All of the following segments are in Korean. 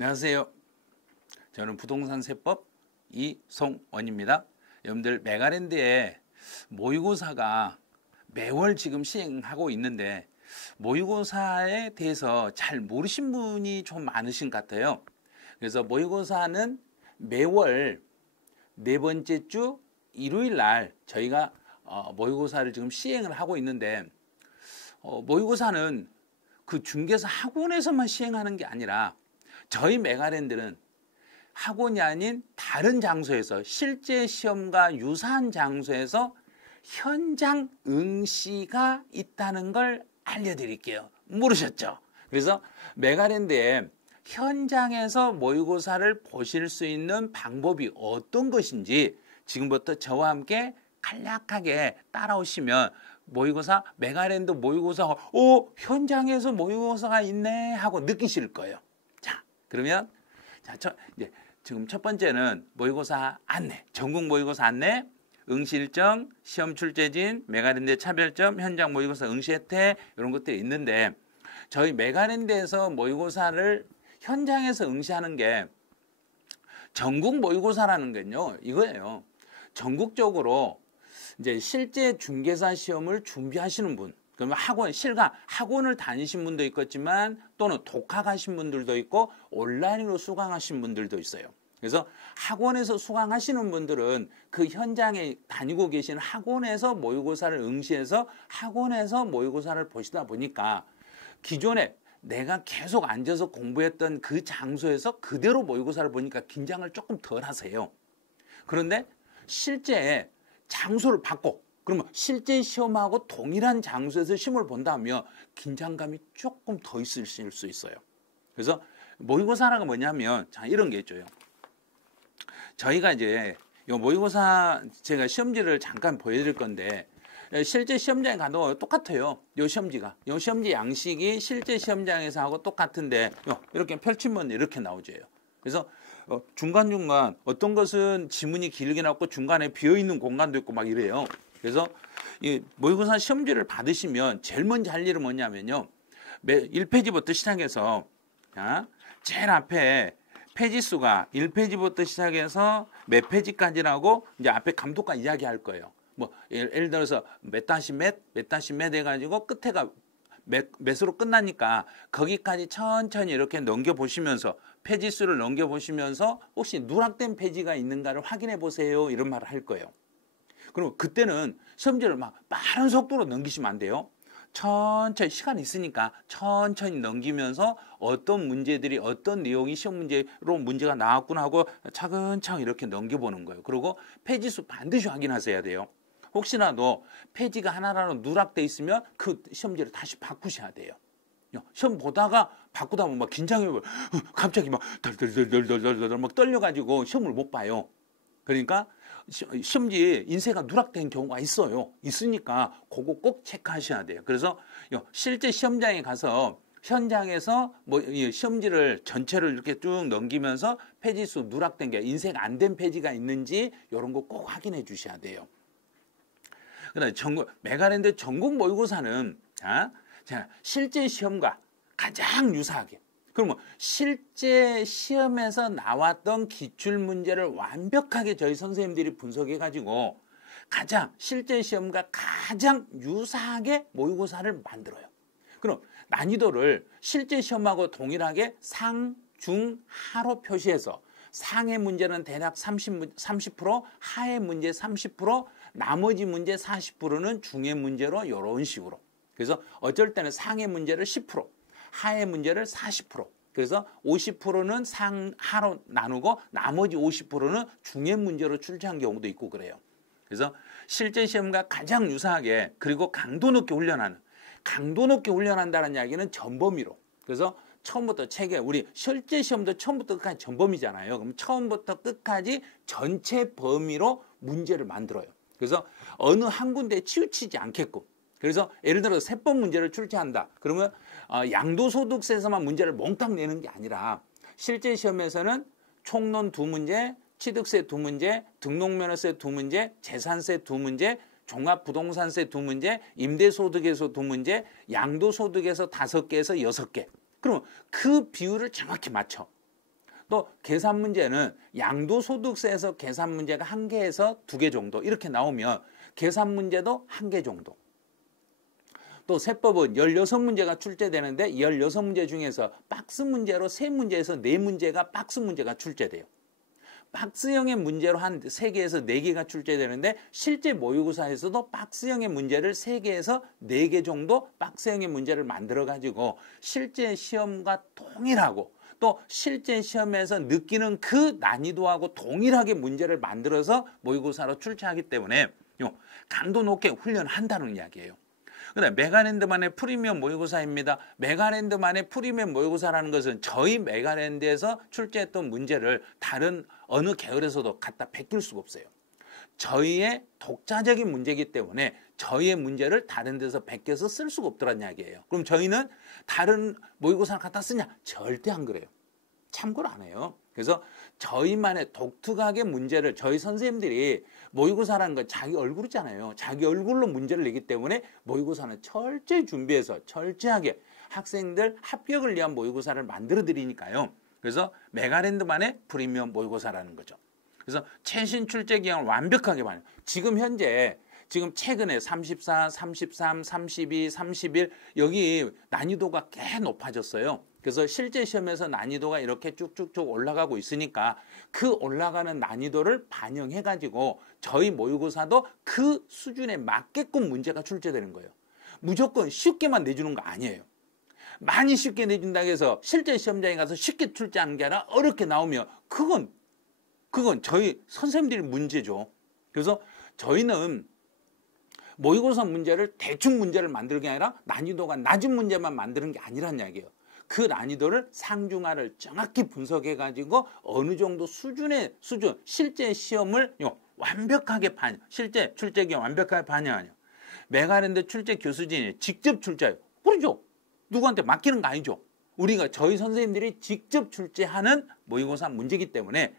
안녕하세요. 저는 부동산 세법 이송원입니다. 여러분들 메가랜드에 모의고사가 매월 지금 시행하고 있는데 모의고사에 대해서 잘 모르신 분이 좀 많으신 것 같아요. 그래서 모의고사는 매월 네 번째 주 일요일 날 저희가 모의고사를 지금 시행을 하고 있는데 모의고사는 그 중개사 학원에서만 시행하는 게 아니라 저희 메가랜드는 학원이 아닌 다른 장소에서 실제 시험과 유사한 장소에서 현장 응시가 있다는 걸 알려드릴게요. 모르셨죠? 그래서 메가랜드에 현장에서 모의고사를 보실 수 있는 방법이 어떤 것인지 지금부터 저와 함께 간략하게 따라오시면 모의고사, 메가랜드 모의고사가 현장에서 모의고사가 있네 하고 느끼실 거예요. 자, 그러면 이제 지금 첫 번째는 모의고사 안내, 전국 모의고사 안내, 응시 일정, 시험 출제진, 메가랜드 차별점, 현장 모의고사 응시 혜택 이런 것들이 있는데 저희 메가랜드에서 모의고사를 현장에서 응시하는 게 전국 모의고사라는 건요 이거예요. 전국적으로 이제 실제 중개사 시험을 준비하시는 분, 그러면 학원을 다니신 분도 있겠지만 또는 독학하신 분들도 있고 온라인으로 수강하신 분들도 있어요. 그래서 학원에서 수강하시는 분들은 그 현장에 다니고 계신 학원에서 모의고사를 응시해서 학원에서 모의고사를 보시다 보니까 기존에 내가 계속 앉아서 공부했던 그 장소에서 그대로 모의고사를 보니까 긴장을 조금 덜 하세요. 그런데 실제 장소를 바꿔 그러면 실제 시험하고 동일한 장소에서 시험을 본다면 긴장감이 조금 더 있을 수 있어요. 그래서 모의고사라는 건 뭐냐면 자 이런 게 있죠. 저희가 이제 이 모의고사 제가 시험지를 잠깐 보여드릴 건데 실제 시험장에 가도 똑같아요. 이 시험지 양식이 실제 시험장에서 하고 똑같은데 이렇게 펼치면 이렇게 나오죠. 그래서 중간중간 어떤 것은 지문이 길게 나왔고 중간에 비어있는 공간도 있고 막 이래요. 그래서 이 모의고사 시험지를 받으시면 제일 먼저 할 일은 뭐냐면요. 1페이지부터 시작해서 제일 앞에 페이지 수가 1페이지부터 시작해서 몇 페이지까지라고 이제 앞에 감독과 이야기할 거예요. 뭐 예를 들어서 몇 다시 몇 해가지고 끝에가 몇으로 끝나니까 거기까지 천천히 이렇게 넘겨보시면서 페이지 수를 넘겨보시면서 혹시 누락된 페이지가 있는가를 확인해 보세요. 이런 말을 할 거예요. 그럼 그때는 시험지를 막 빠른 속도로 넘기시면 안 돼요. 천천히 시간이 있으니까 천천히 넘기면서 어떤 문제들이 어떤 내용이 시험 문제로 문제가 나왔구나 하고 차근차근 이렇게 넘겨보는 거예요. 그리고 페이지 수 반드시 확인하셔야 돼요. 혹시라도 페이지가 하나라도 누락돼 있으면 그 시험지를 다시 바꾸셔야 돼요. 시험 보다가 바꾸다 보면 막 긴장해 갑자기 막 덜덜덜덜덜덜 막 떨려가지고 시험을 못 봐요. 그러니까 시험지에 인쇄가 누락된 경우가 있으니까 그거 꼭 체크하셔야 돼요. 그래서 실제 시험장에 가서 현장에서 시험지를 전체를 이렇게 쭉 넘기면서 페이지 수 누락된 게 인쇄가 안 된 페이지가 있는지 이런 거 꼭 확인해 주셔야 돼요. 그다음에 메가랜드 전국 모의고사는 실제 시험과 가장 유사하게 그러면 실제 시험에서 나왔던 기출문제를 완벽하게 저희 선생님들이 분석해가지고 실제 시험과 가장 유사하게 모의고사를 만들어요. 그럼 난이도를 실제 시험하고 동일하게 상, 중, 하로 표시해서 상의 문제는 대략 30%, 하의 문제 30%, 나머지 문제 40%는 중의 문제로 이런 식으로. 그래서 어쩔 때는 상의 문제를 10%, 하의 문제를 40%. 그래서 50%는 상하로 나누고 나머지 50%는 중의 문제로 출제한 경우도 있고 그래요. 그래서 실제 시험과 가장 유사하게 그리고 강도 높게 훈련한다는 이야기는 전범위로. 그래서 처음부터 우리 실제 시험도 처음부터 끝까지 전범위잖아요. 그럼 처음부터 끝까지 전체 범위로 문제를 만들어요. 그래서 어느 한 군데에 치우치지 않게끔. 그래서 예를 들어서 세법 문제를 출제한다. 그러면 양도소득세에서만 문제를 몽땅 내는 게 아니라 실제 시험에서는 총론 2문제, 취득세 2문제, 등록면허세 2문제, 재산세 2문제, 종합부동산세 2문제, 임대소득에서 2문제, 양도소득에서 5개에서 6개. 그럼 그 비율을 정확히 맞춰. 또 계산 문제는 양도소득세에서 계산 문제가 1개에서 2개 정도 이렇게 나오면 계산 문제도 1개 정도. 또 세법은 16문제가 출제되는데 16문제 중에서 박스 문제로 3문제에서 4문제가 박스 문제가 출제돼요. 박스형의 문제로 한 3개에서 4개가 출제되는데 실제 모의고사에서도 박스형의 문제를 3개에서 4개 정도 박스형의 문제를 만들어 가지고 실제 시험과 동일하고 또 실제 시험에서 느끼는 그 난이도하고 동일하게 문제를 만들어서 모의고사로 출제하기 때문에 강도 높게 훈련한다는 이야기예요. 그다음 메가랜드만의 프리미엄 모의고사입니다. 메가랜드만의 프리미엄 모의고사라는 것은 저희 메가랜드에서 출제했던 문제를 다른 어느 계열에서도 갖다 베낄 수가 없어요. 저희의 독자적인 문제이기 때문에 저희의 문제를 다른 데서 베껴서 쓸 수가 없더란 이야기예요. 그럼 저희는 다른 모의고사를 갖다 쓰냐? 절대 안 그래요. 참고를 안 해요. 그래서 저희만의 독특하게 문제를 저희 선생님들이 모의고사라는 건 자기 얼굴이잖아요. 자기 얼굴로 문제를 내기 때문에 모의고사는 철저히 준비해서 철저하게 학생들 합격을 위한 모의고사를 만들어 드리니까요. 그래서 메가랜드만의 프리미엄 모의고사라는 거죠. 그래서 최신 출제 기간을 완벽하게 봐요. 지금 최근에 34, 33, 32, 31 여기 난이도가 꽤 높아졌어요. 그래서 실제 시험에서 난이도가 이렇게 쭉쭉쭉 올라가고 있으니까 그 올라가는 난이도를 반영해가지고 저희 모의고사도 그 수준에 맞게끔 문제가 출제되는 거예요. 무조건 쉽게만 내주는 거 아니에요. 많이 쉽게 내준다고 해서 실제 시험장에 가서 쉽게 출제하는 게 아니라 어렵게 나오면 그건 저희 선생님들이 문제죠. 그래서 저희는 모의고사 문제를 대충 문제를 만드는 게 아니라 난이도가 낮은 문제만 만드는 게 아니란 이야기예요. 그 난이도를 상중하를 정확히 분석해가지고 어느 정도 수준, 실제 시험을 완벽하게 실제 출제 기간 완벽하게 반영하냐. 메가랜드 출제 교수진이 직접 출제해요. 그러죠. 누구한테 맡기는 거 아니죠. 저희 선생님들이 직접 출제하는 모의고사 문제이기 때문에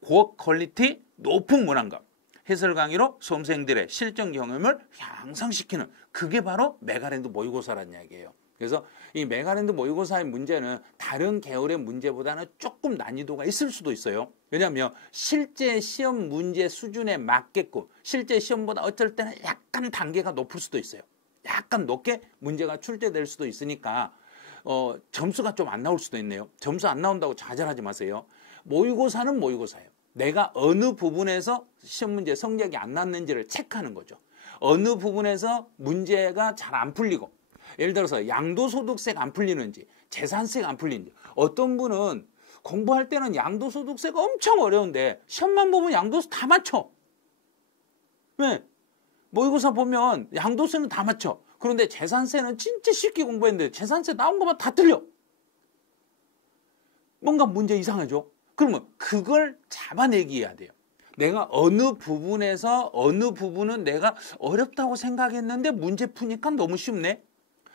고퀄리티 높은 문항감, 해설 강의로 수험생들의 실전 경험을 향상시키는 그게 바로 메가랜드 모의고사라는 이야기예요. 그래서 이 메가랜드 모의고사의 문제는 다른 계열의 문제보다는 조금 난이도가 있을 수도 있어요. 왜냐하면 실제 시험 문제 수준에 맞게끔 실제 시험보다 어쩔 때는 약간 단계가 높을 수도 있어요. 약간 높게 문제가 출제될 수도 있으니까 점수가 좀 안 나올 수도 있네요. 점수 안 나온다고 좌절하지 마세요. 모의고사는 모의고사예요. 내가 어느 부분에서 시험 문제 성적이 안 났는지를 체크하는 거죠. 어느 부분에서 문제가 잘 안 풀리고 예를 들어서 양도소득세가 안 풀리는지 재산세가 안 풀리는지 어떤 분은 공부할 때는 양도소득세가 엄청 어려운데 시험만 보면 양도세 다 맞춰. 왜? 모의고사 보면 양도세는 다 맞춰. 그런데 재산세는 진짜 쉽게 공부했는데 재산세 나온 것만 다 틀려. 뭔가 문제 이상하죠? 그러면 그걸 잡아내기 해야 돼요. 내가 어느 부분은 내가 어렵다고 생각했는데 문제 푸니까 너무 쉽네.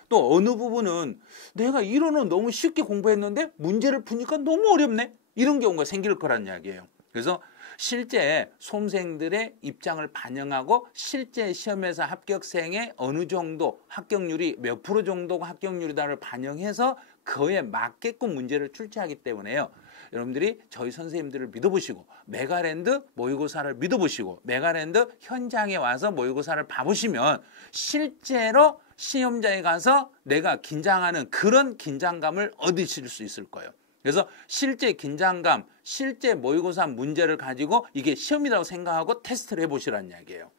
또 어느 부분은 내가 이론은 너무 쉽게 공부했는데 문제를 푸니까 너무 어렵네. 이런 경우가 생길 거란 이야기예요. 그래서 실제 수험생들의 입장을 반영하고 실제 시험에서 합격생의 어느 정도 합격률이 몇 프로 정도가 합격률이다를 반영해서 그에 맞게끔 문제를 출제하기 때문에요. 여러분들이 저희 선생님들을 믿어보시고 메가랜드 모의고사를 믿어보시고 메가랜드 현장에 와서 모의고사를 봐보시면 실제로 시험장에 가서 내가 긴장하는 그런 긴장감을 얻으실 수 있을 거예요. 그래서 실제 긴장감, 실제 모의고사 문제를 가지고 이게 시험이라고 생각하고 테스트를 해보시라는 이야기예요.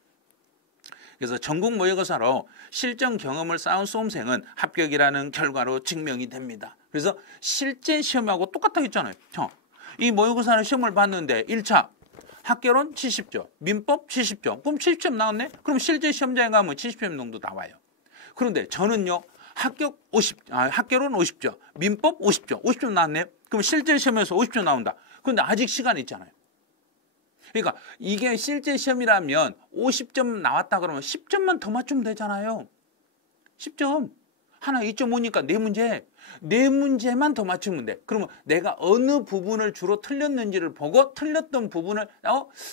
그래서 전국 모의고사로 실전 경험을 쌓은 수험생은 합격이라는 결과로 증명이 됩니다. 그래서 실제 시험하고 똑같다고 했잖아요. 이 모의고사는 시험을 봤는데 1차 학개론 70점, 민법 70점. 그럼 70점 나왔네? 그럼 실제 시험장에 가면 70점 정도 나와요. 그런데 저는요. 학개론 50점, 민법 50점 나왔네요. 그럼 실제 시험에서 50점 나온다. 그런데 아직 시간이 있잖아요. 그러니까 이게 실제 시험이라면 50점 나왔다 그러면 10점만 더 맞추면 되잖아요. 10점. 하나 2.5니까 4문제. 4문제만 더 맞추면 돼. 그러면 내가 어느 부분을 주로 틀렸는지를 보고 틀렸던 부분을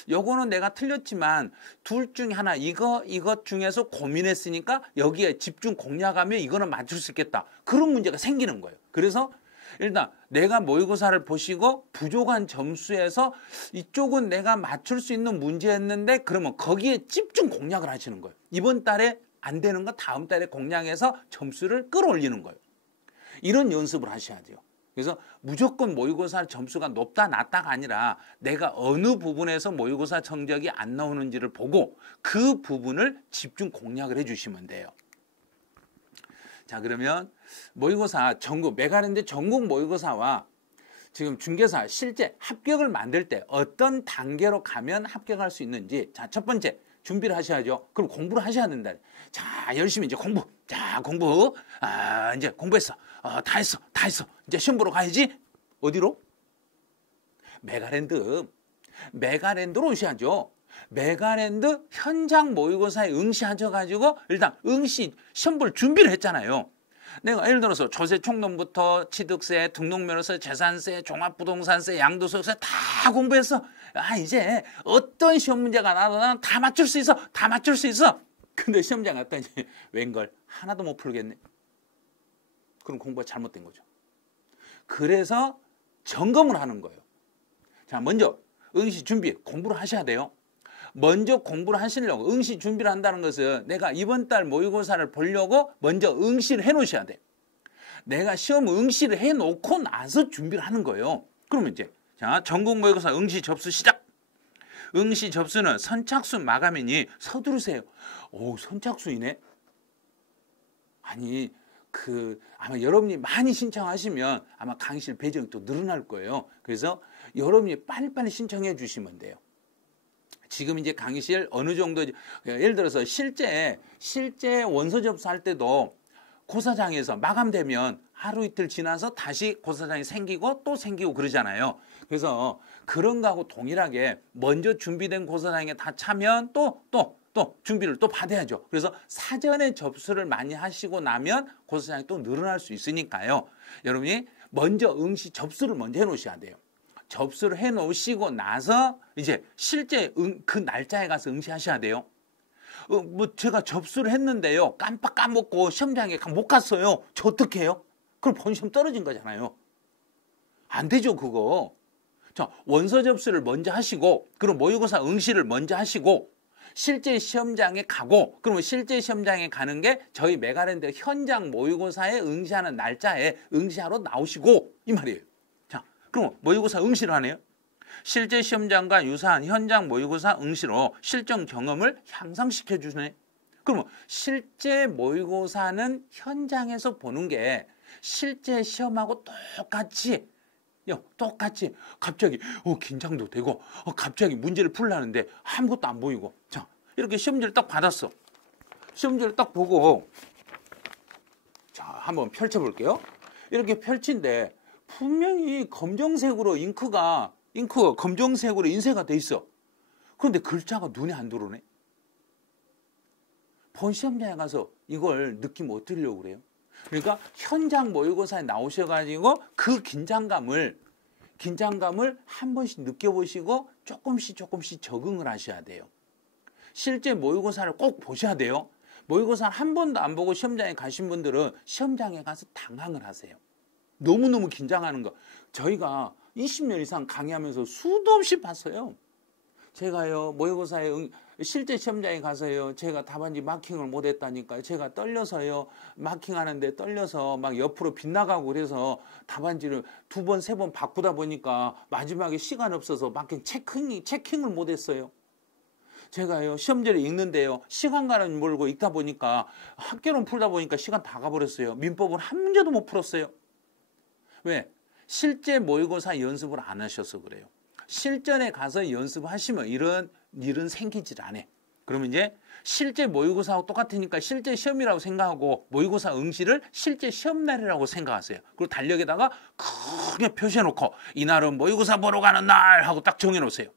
요거는 내가 틀렸지만 둘 중에 하나 이것 중에서 고민했으니까 여기에 집중 공략하면 이거는 맞출 수 있겠다. 그런 문제가 생기는 거예요. 그래서 일단 내가 모의고사를 보시고 부족한 점수에서 이쪽은 내가 맞출 수 있는 문제였는데 그러면 거기에 집중 공략을 하시는 거예요. 이번 달에 안 되는 거 다음 달에 공략해서 점수를 끌어올리는 거예요. 이런 연습을 하셔야 돼요. 그래서 무조건 모의고사 점수가 높다 낮다가 아니라 내가 어느 부분에서 모의고사 성적이 안 나오는지를 보고 그 부분을 집중 공략을 해주시면 돼요. 자, 그러면 모의고사 전국 메가랜드 전국 모의고사와 지금 중개사 실제 합격을 만들 때 어떤 단계로 가면 합격할 수 있는지, 자, 첫 번째 준비를 하셔야죠. 그럼 공부를 하셔야 된다. 자, 열심히 이제 공부. 자, 공부. 아, 이제 공부했어. 다 했어. 이제 시험 보러 가야지. 어디로? 메가랜드로 오셔야죠. 메가랜드 현장 모의고사에 응시하셔가지고 일단 응시 시험 볼 준비를 했잖아요. 내가 예를 들어서 조세 총론부터 취득세, 등록면허세, 재산세, 종합부동산세, 양도소득세 다 공부했어. 아, 이제 어떤 시험 문제가 나도 나는 다 맞출 수 있어. 근데 시험장 갔더니 웬걸 하나도 못 풀겠네. 그럼 공부가 잘못된 거죠. 그래서 점검을 하는 거예요. 자, 먼저 응시 준비 공부를 하셔야 돼요. 먼저 공부를 하시려고 응시 준비를 한다는 것은 내가 이번 달 모의고사를 보려고 먼저 응시를 해놓으셔야 돼. 내가 시험 응시를 해놓고 나서 준비를 하는 거예요. 그러면 이제 자, 전국 모의고사 응시 접수 시작. 응시 접수는 선착순 마감이니 서두르세요. 오, 선착순이네. 아니, 아마 여러분이 많이 신청하시면 아마 강의실 배정이 또 늘어날 거예요. 그래서 여러분이 빨리빨리 신청해 주시면 돼요. 지금 이제 강의실 어느 정도, 예를 들어서 실제 원서 접수할 때도 고사장에서 마감되면 하루 이틀 지나서 다시 고사장이 생기고 또 생기고 그러잖아요. 그래서 그런 거하고 동일하게 먼저 준비된 고사장에 다 차면 또 준비를 또 받아야죠. 그래서 사전에 접수를 많이 하시고 나면 고사장이 또 늘어날 수 있으니까요. 여러분이 먼저 응시 접수를 먼저 해놓으셔야 돼요. 접수를 해놓으시고 나서 이제 실제 그 날짜에 가서 응시하셔야 돼요. 제가 접수를 했는데요. 깜빡 까먹고 시험장에 못 갔어요. 저 어떻게 해요? 그럼 본시험 떨어진 거잖아요. 안 되죠, 그거. 자, 원서 접수를 먼저 하시고, 그럼 모의고사 응시를 먼저 하시고, 실제 시험장에 가고, 그러면 실제 시험장에 가는 게 저희 메가랜드 현장 모의고사에 응시하는 날짜에 응시하러 나오시고, 이 말이에요. 자, 그럼 모의고사 응시를 하네요. 실제 시험장과 유사한 현장 모의고사 응시로 실전 경험을 향상시켜 주네. 그러면 실제 모의고사는 현장에서 보는 게 실제 시험하고 똑같이 갑자기 긴장도 되고 갑자기 문제를 풀라는데 아무것도 안 보이고, 자, 이렇게 시험지를 딱 받았어. 시험지를 딱 보고, 자, 한번 펼쳐볼게요. 이렇게 펼친데 분명히 검정색으로 잉크가 검정색으로 인쇄가 돼 있어. 그런데 글자가 눈에 안 들어오네. 본 시험장에 가서 이걸 느낌 어떠려고 그래요? 그러니까 현장 모의고사에 나오셔가지고 그 긴장감을 한 번씩 느껴보시고 조금씩 적응을 하셔야 돼요. 실제 모의고사를 꼭 보셔야 돼요. 모의고사를 한 번도 안 보고 시험장에 가신 분들은 시험장에 가서 당황을 하세요. 너무너무 긴장하는 거. 저희가 20년 이상 강의하면서 수도 없이 봤어요. 제가요, 모의고사에 실제 시험장에 가서요, 제가 답안지 마킹을 못했다니까요. 제가 떨려서요, 마킹하는데 떨려서 막 옆으로 빗나가고 그래서 답안지를 2번, 3번 바꾸다 보니까 마지막에 시간 없어서 마킹 체킹을 못했어요. 제가요, 시험지를 읽는데요, 시간가는 모르고 읽다 보니까 학교론 풀다 보니까 시간 다 가버렸어요. 민법은 한 문제도 못 풀었어요. 왜? 실제 모의고사 연습을 안 하셔서 그래요. 실전에 가서 연습하시면 이런 일은 생기질 않아요. 그러면 이제 실제 모의고사하고 똑같으니까 실제 시험이라고 생각하고 모의고사 응시를 실제 시험날이라고 생각하세요. 그리고 달력에다가 크게 표시해놓고 이날은 모의고사 보러 가는 날 하고 딱 정해놓으세요.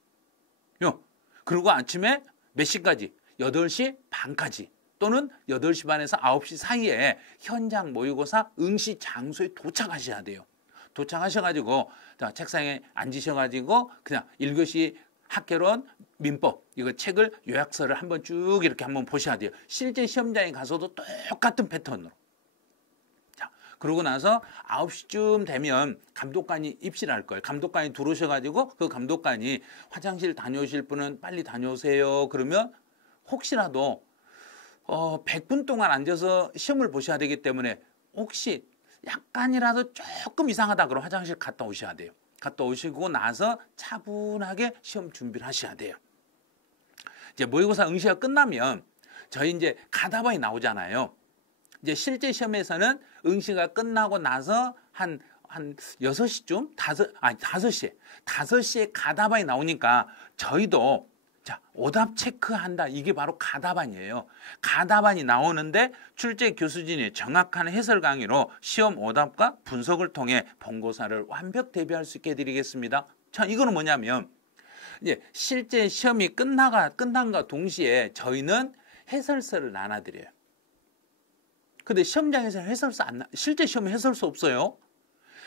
그리고 아침에 몇 시까지? 8시 반까지 또는 8시 반에서 9시 사이에 현장 모의고사 응시 장소에 도착하셔야 돼요. 도착하셔가지고 책상에 앉으셔가지고 그냥 1교시 학개론 민법 이거 책을 요약서를 한번 쭉 이렇게 한번 보셔야 돼요. 실제 시험장에 가서도 똑같은 패턴으로. 자, 그러고 나서 9시쯤 되면 감독관이 입실을 할 거예요. 감독관이 들어오셔가지고 그 감독관이 화장실 다녀오실 분은 빨리 다녀오세요. 그러면 혹시라도 100분 동안 앉아서 시험을 보셔야 되기 때문에 혹시 약간이라도 조금 이상하다 그러면 화장실 갔다 오셔야 돼요. 갔다 오시고 나서 차분하게 시험 준비를 하셔야 돼요. 이제 모의고사 응시가 끝나면 저희 이제 가답안이 나오잖아요. 이제 실제 시험에서는 응시가 끝나고 나서 한 6시쯤? 5시에 가답안이 나오니까 저희도 자, 오답 체크한다. 이게 바로 가답안이에요. 가답안이 나오는데 출제 교수진이 정확한 해설 강의로 시험 오답과 분석을 통해 본고사를 완벽 대비할 수 있게 해드리겠습니다. 자, 이거는 뭐냐면 이제 실제 시험이 끝난과 동시에 저희는 해설서를 나눠드려요. 근데 시험장에서 실제 시험에 해설서 없어요.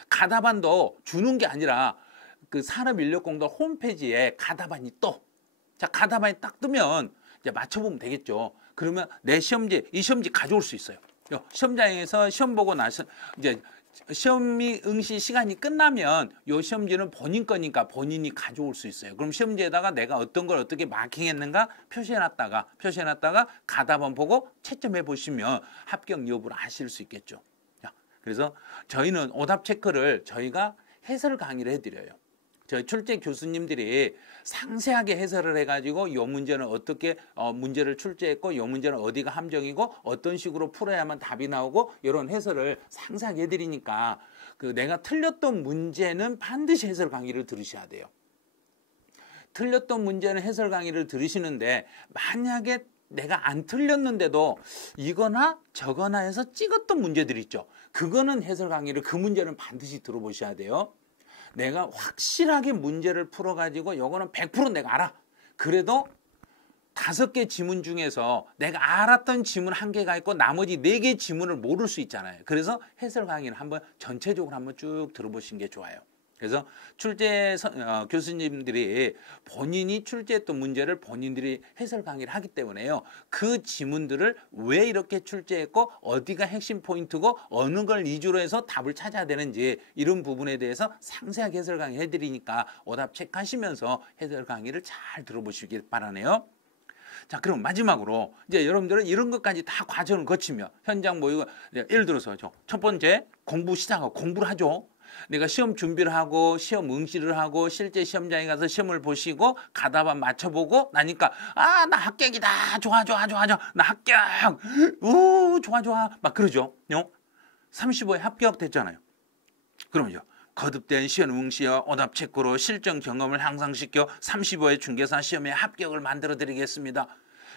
가답안도 주는 게 아니라 그 산업인력공단 홈페이지에 가답안이 자, 가답안이 딱 뜨면 이제 맞춰보면 되겠죠. 그러면 내 시험지, 이 시험지 가져올 수 있어요. 시험장에서 시험 보고 나서 이제 시험이 응시 시간이 끝나면 이 시험지는 본인 거니까 본인이 가져올 수 있어요. 그럼 시험지에다가 내가 어떤 걸 어떻게 마킹했는가 표시해놨다가 가답안 보고 채점해 보시면 합격 여부를 아실 수 있겠죠. 그래서 저희는 오답 체크를 저희가 해설 강의를 해드려요. 저희 출제 교수님들이 상세하게 해설을 해가지고 이 문제는 어떻게 문제를 출제했고 이 문제는 어디가 함정이고 어떤 식으로 풀어야만 답이 나오고 이런 해설을 상세하게 해드리니까 그 내가 틀렸던 문제는 반드시 해설 강의를 들으셔야 돼요. 틀렸던 문제는 해설 강의를 들으시는데 만약에 내가 안 틀렸는데도 이거나 저거나 해서 찍었던 문제들 있죠. 그거는 해설 강의를 그 문제는 반드시 들어보셔야 돼요. 내가 확실하게 문제를 풀어가지고 요거는 100% 내가 알아. 그래도 5개 지문 중에서 내가 알았던 지문 1개가 있고 나머지 4개 지문을 모를 수 있잖아요. 그래서 해설 강의를 한번 전체적으로 한번 쭉 들어보시는 게 좋아요. 그래서 출제 교수님들이 본인이 출제했던 문제를 본인들이 해설 강의를 하기 때문에요. 그 지문들을 왜 이렇게 출제했고 어디가 핵심 포인트고 어느 걸 위주로 해서 답을 찾아야 되는지 이런 부분에 대해서 상세하게 해설 강의 해드리니까 오답 체크하시면서 해설 강의를 잘 들어보시길 바라네요. 자, 그럼 마지막으로 이제 여러분들은 이런 것까지 다 과정을 거치며 현장 모의고 예를 들어서 첫 번째 공부 시작하고 공부를 하죠. 내가 시험 준비를 하고 시험 응시를 하고 실제 시험장에 가서 시험을 보시고 가답안 맞춰보고 나니까 나 합격이다. 좋아. 나 합격. 좋아. 막 그러죠. 35에 합격됐잖아요. 그럼요. 거듭된 시험 응시와 오답 체크로 실전 경험을 향상시켜 35회 중개사 시험에 합격을 만들어 드리겠습니다.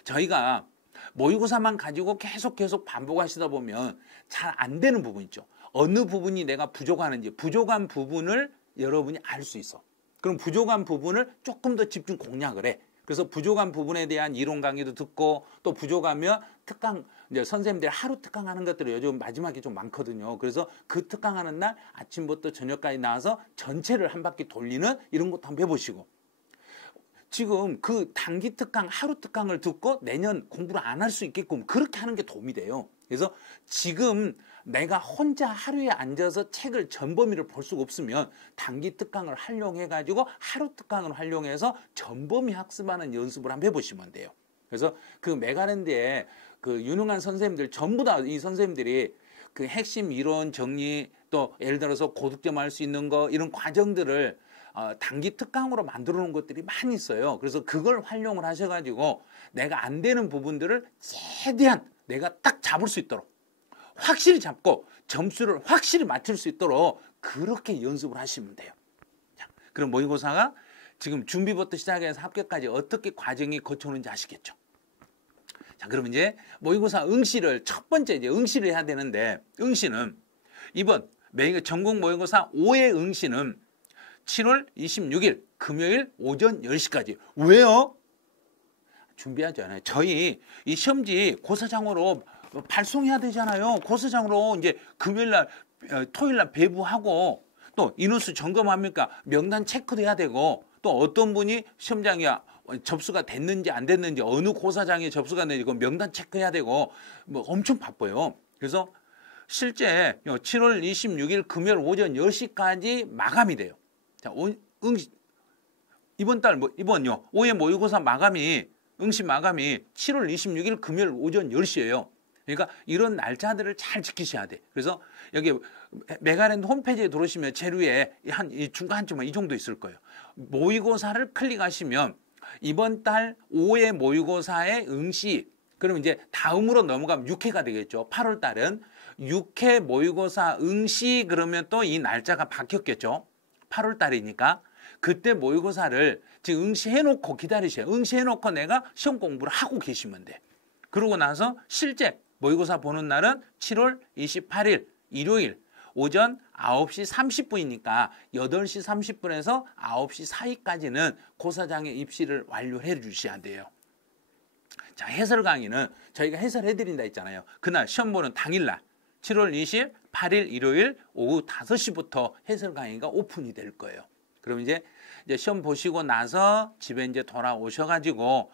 저희가 모의고사만 가지고 계속 반복하시다 보면 잘 안 되는 부분 있죠. 어느 부분이 내가 부족하는지 부족한 부분을 여러분이 알 수 있어. 그럼 부족한 부분을 조금 더 집중 공략을 해. 그래서 부족한 부분에 대한 이론 강의도 듣고 또 부족하면 특강 이제 선생님들이 하루 특강하는 것들이 요즘 마지막에 좀 많거든요. 그래서 그 특강하는 날 아침부터 저녁까지 나와서 전체를 한 바퀴 돌리는 이런 것도 한번 해보시고 지금 그 단기 특강 하루 특강을 듣고 내년 공부를 안 할 수 있게끔 그렇게 하는 게 도움이 돼요. 그래서 지금 내가 혼자 하루에 앉아서 책을 전범위를 볼 수가 없으면 단기 특강을 활용해가지고 하루 특강을 활용해서 전범위 학습하는 연습을 한번 해보시면 돼요. 그래서 그 메가랜드에 그 유능한 선생님들 전부 다 이 선생님들이 그 핵심 이론 정리 또 예를 들어서 고득점 할 수 있는 거 이런 과정들을 단기 특강으로 만들어 놓은 것들이 많이 있어요. 그래서 그걸 활용을 하셔가지고 내가 안 되는 부분들을 최대한 내가 딱 잡을 수 있도록 확실히 잡고 점수를 확실히 맞출 수 있도록 그렇게 연습을 하시면 돼요. 자, 그럼 모의고사가 지금 준비부터 시작해서 합격까지 어떻게 과정이 거쳐오는지 아시겠죠? 자, 그럼 이제 모의고사 응시를 첫 번째 이제 응시를 해야 되는데 응시는 이번 전국 모의고사 5회 응시는 7월 26일 금요일 오전 10시까지. 왜요? 준비하지 않아요. 저희 이 시험지 고사장으로 발송해야 되잖아요. 고사장으로 이제 금요일날 토요일날 배부하고 또 인원수 점검합니까? 명단 체크도 해야 되고 또 어떤 분이 시험장에 접수가 됐는지 안 됐는지 어느 고사장에 접수가 됐는지 명단 체크해야 되고 뭐 엄청 바빠요. 그래서 실제 7월 26일 금요일 오전 10시까지 마감이 돼요. 자, 이번 달 이번요. 5회 모의고사 마감이 응시 마감이 7월 26일 금요일 오전 10시예요. 그러니까 이런 날짜들을 잘 지키셔야 돼. 그래서 여기 메가랜드 홈페이지에 들어오시면 제일 위에 한 중간쯤 이 정도 있을 거예요. 모의고사를 클릭하시면 이번 달 5회 모의고사의 응시, 그럼 이제 다음으로 넘어가면 6회가 되겠죠. 8월 달은 6회 모의고사 응시, 그러면 또 이 날짜가 바뀌었겠죠. 8월 달이니까 그때 모의고사를 지금 응시해놓고 기다리셔요. 응시해놓고 내가 시험 공부를 하고 계시면 돼. 그러고 나서 실제 모의고사 보는 날은 7월 28일 일요일 오전 9시 30분이니까 8시 30분에서 9시 사이까지는 고사장의 입시를 완료해 주셔야 돼요. 자, 해설 강의는 저희가 해설해 드린다 했잖아요. 그날 시험 보는 당일날 7월 28일 일요일 오후 5시부터 해설 강의가 오픈이 될 거예요. 그럼 이제 시험 보시고 나서 집에 이제 돌아오셔가지고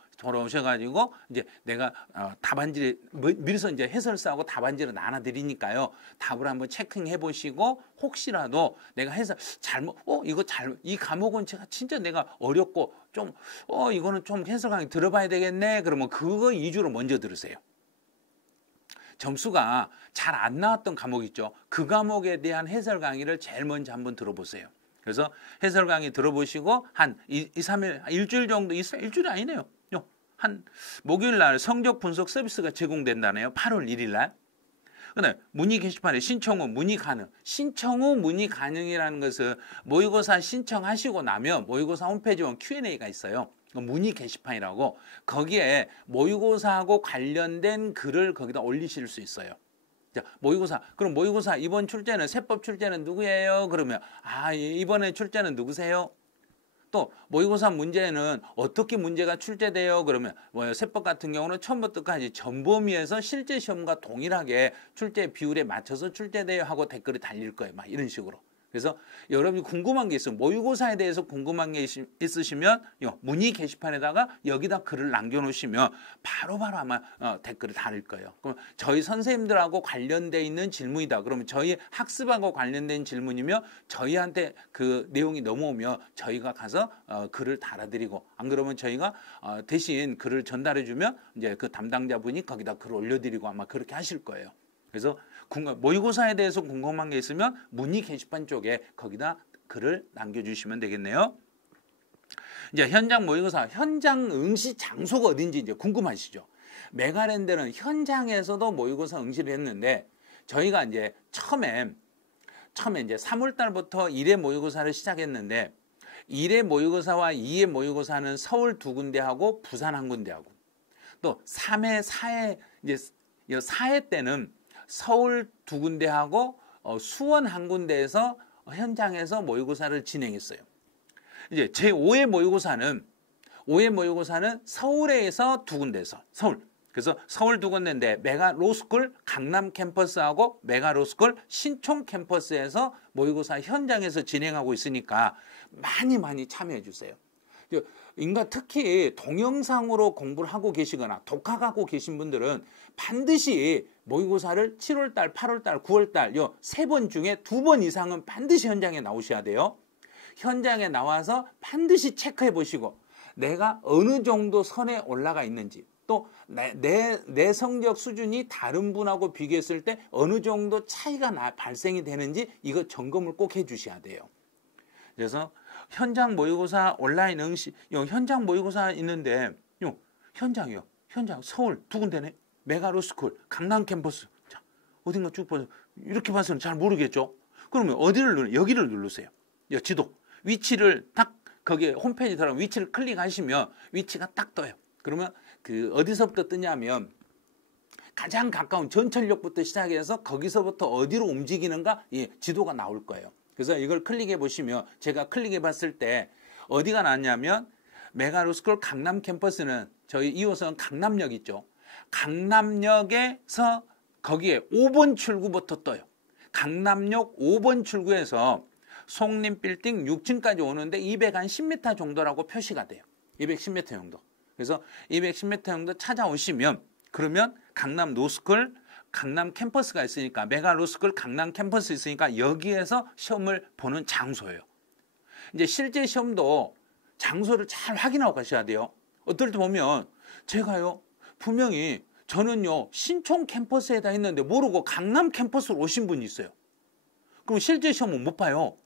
이제 내가 답안지 미리서 이제 해설사하고 답안지를 나눠드리니까요. 답을 한번 체킹해 보시고 혹시라도 내가 해설 잘못 이 과목은 제가 진짜 내가 어렵고 좀 이거는 좀 해설 강의 들어봐야 되겠네. 그러면 그거 위주로 먼저 들으세요. 점수가 잘 안 나왔던 과목 있죠. 그 과목에 대한 해설 강의를 제일 먼저 한번 들어보세요. 그래서 해설 강의 들어보시고 한 2-3일, 일주일 정도, 일주일이 아니네요. 한 목요일 날 성적 분석 서비스가 제공된다네요. 8월 1일 날. 근데 문의 게시판에 신청 후 문의 가능. 신청 후 문의 가능이라는 것은 모의고사 신청하시고 나면 모의고사 홈페이지에 Q&A가 있어요. 문의 게시판이라고 거기에 모의고사하고 관련된 글을 거기다 올리실 수 있어요. 자, 모의고사. 그럼 모의고사 이번 출제는 세법 출제는 누구예요? 그러면 이번에 출제는 누구세요? 또 모의고사 문제는 어떻게 문제가 출제돼요? 그러면 세법 같은 경우는 처음부터 끝까지 전범위에서 실제 시험과 동일하게 출제 비율에 맞춰서 출제돼요 하고 댓글이 달릴 거예요. 막 이런 식으로. 그래서 여러분이 궁금한 게 있으면 모의고사에 대해서 궁금한 게 있으시면 문의 게시판에다가 여기다 글을 남겨놓으시면 바로바로 아마 댓글을 달을 거예요. 그럼 저희 선생님들하고 관련돼 있는 질문이다. 그러면 저희 학습하고 관련된 질문이며 저희한테 그 내용이 넘어오면 저희가 가서 글을 달아드리고 안 그러면 저희가 대신 글을 전달해주면 이제 그 담당자분이 거기다 글을 올려드리고 아마 그렇게 하실 거예요. 그래서 모의고사에 대해서 궁금한 게 있으면 문의 게시판 쪽에 거기다 글을 남겨주시면 되겠네요. 이제 현장 모의고사, 현장 응시 장소가 어딘지 이제 궁금하시죠? 메가랜드는 현장에서도 모의고사 응시를 했는데 저희가 이제 처음에 이제 3월 달부터 1회 모의고사를 시작했는데 1회 모의고사와 2회 모의고사는 서울 2군데하고 부산 1군데하고 또 3회, 4회 이제 4회 때는 서울 2군데하고 수원 1군데에서 현장에서 모의고사를 진행했어요. 이제 제5회 모의고사는 서울에서 2군데에서 서울. 그래서 서울 2군데인데 메가 로스쿨 강남 캠퍼스하고 메가 로스쿨 신촌 캠퍼스에서 모의고사 현장에서 진행하고 있으니까 많이 참여해 주세요. 인간 특히 동영상으로 공부를 하고 계시거나 독학하고 계신 분들은 반드시 모의고사를 7월달, 8월달, 9월달 요 3번 중에 2번 이상은 반드시 현장에 나오셔야 돼요. 현장에 나와서 반드시 체크해 보시고 내가 어느 정도 선에 올라가 있는지 또 내 성적 수준이 다른 분하고 비교했을 때 어느 정도 차이가 발생이 되는지 이거 점검을 꼭 해 주셔야 돼요. 그래서 현장 모의고사 온라인 응시 현장 모의고사 있는데 현장 서울 2군데네. 메가로스쿨 강남 캠퍼스. 자, 어딘가 쭉 봐서 이렇게 봐서는 잘 모르겠죠. 그러면 여기를 누르세요. 지도 위치를 딱 거기에 홈페이지 들어가면 위치를 클릭하시면 위치가 딱 떠요. 그러면 그 어디서부터 뜨냐면 가장 가까운 전철역부터 시작해서 거기서부터 어디로 움직이는가 지도가 나올 거예요. 그래서 이걸 클릭해 보시면 제가 클릭해 봤을 때 어디가 나왔냐면 메가로스쿨 강남 캠퍼스는 저희 2호선 강남역 있죠. 강남역에서 거기에 5번 출구부터 떠요. 강남역 5번 출구에서 송림빌딩 6층까지 오는데 210m 정도라고 표시가 돼요. 210m 정도. 그래서 210m 정도 찾아오시면 그러면 강남 노스쿨 강남 캠퍼스가 있으니까 메가로스쿨 강남 캠퍼스 있으니까 여기에서 시험을 보는 장소예요. 이제 실제 시험도 장소를 잘 확인하고 가셔야 돼요. 어떨 때 보면 제가요 분명히 저는요 신촌 캠퍼스에다 했는데 모르고 강남 캠퍼스로 오신 분이 있어요. 그럼 실제 시험은 못 봐요.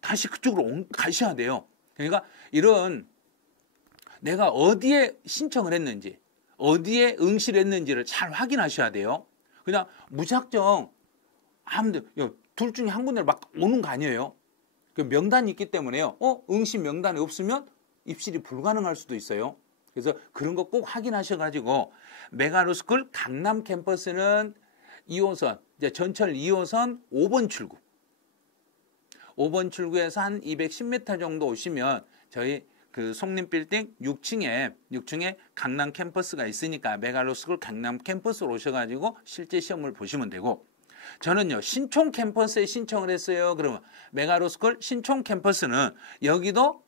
다시 그쪽으로 가셔야 돼요. 그러니까 이런 내가 어디에 신청을 했는지 어디에 응시를 했는지를 잘 확인하셔야 돼요. 그냥 무작정 아무데 둘 중에 한 군데를 막 오는 거 아니에요. 그 명단이 있기 때문에요. 응시 명단이 없으면 입실이 불가능할 수도 있어요. 그래서 그런 거 꼭 확인하셔가지고 메가로스쿨 강남 캠퍼스는 2호선 이제 전철 2호선 5번 출구 5번 출구에서 한 210m 정도 오시면 저희 그 송림빌딩 6층에 강남 캠퍼스가 있으니까 메가로스쿨 강남 캠퍼스로 오셔가지고 실제 시험을 보시면 되고 저는요 신촌 캠퍼스에 신청을 했어요. 그러면 메가로스쿨 신촌 캠퍼스는 여기도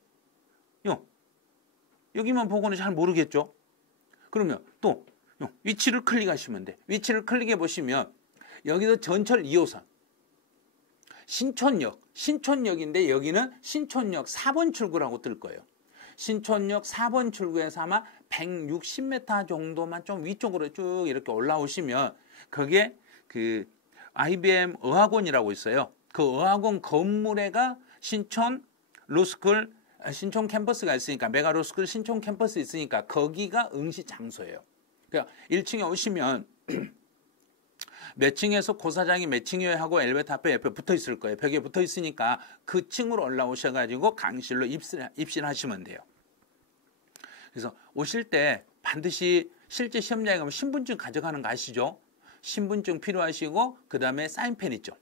여기만 보고는 잘 모르겠죠. 그러면 또 위치를 클릭하시면 돼. 위치를 클릭해 보시면 여기도 전철 2호선 신촌역인데 여기는 신촌역 4번 출구라고 뜰 거예요. 신촌역 4번 출구에서 아마 160m 정도만 좀 위쪽으로 쭉 이렇게 올라오시면 거기에 그 IBM 어학원이라고 있어요. 그 어학원 건물에가 신촌 로스쿨 신촌 캠퍼스가 있으니까 메가로스쿨 신촌 캠퍼스 있으니까 거기가 응시 장소예요. 그러니까 1층에 오시면 몇 층에서 고사장이 몇 층이에요 하고 엘리베이터 앞에 옆에 붙어 있을 거예요. 벽에 붙어 있으니까 그 층으로 올라오셔가지고 강실로 입실하시면 돼요. 그래서 오실 때 반드시 실제 시험장에 가면 신분증 가져가는 거 아시죠? 신분증 필요하시고 그 다음에 사인펜 있죠.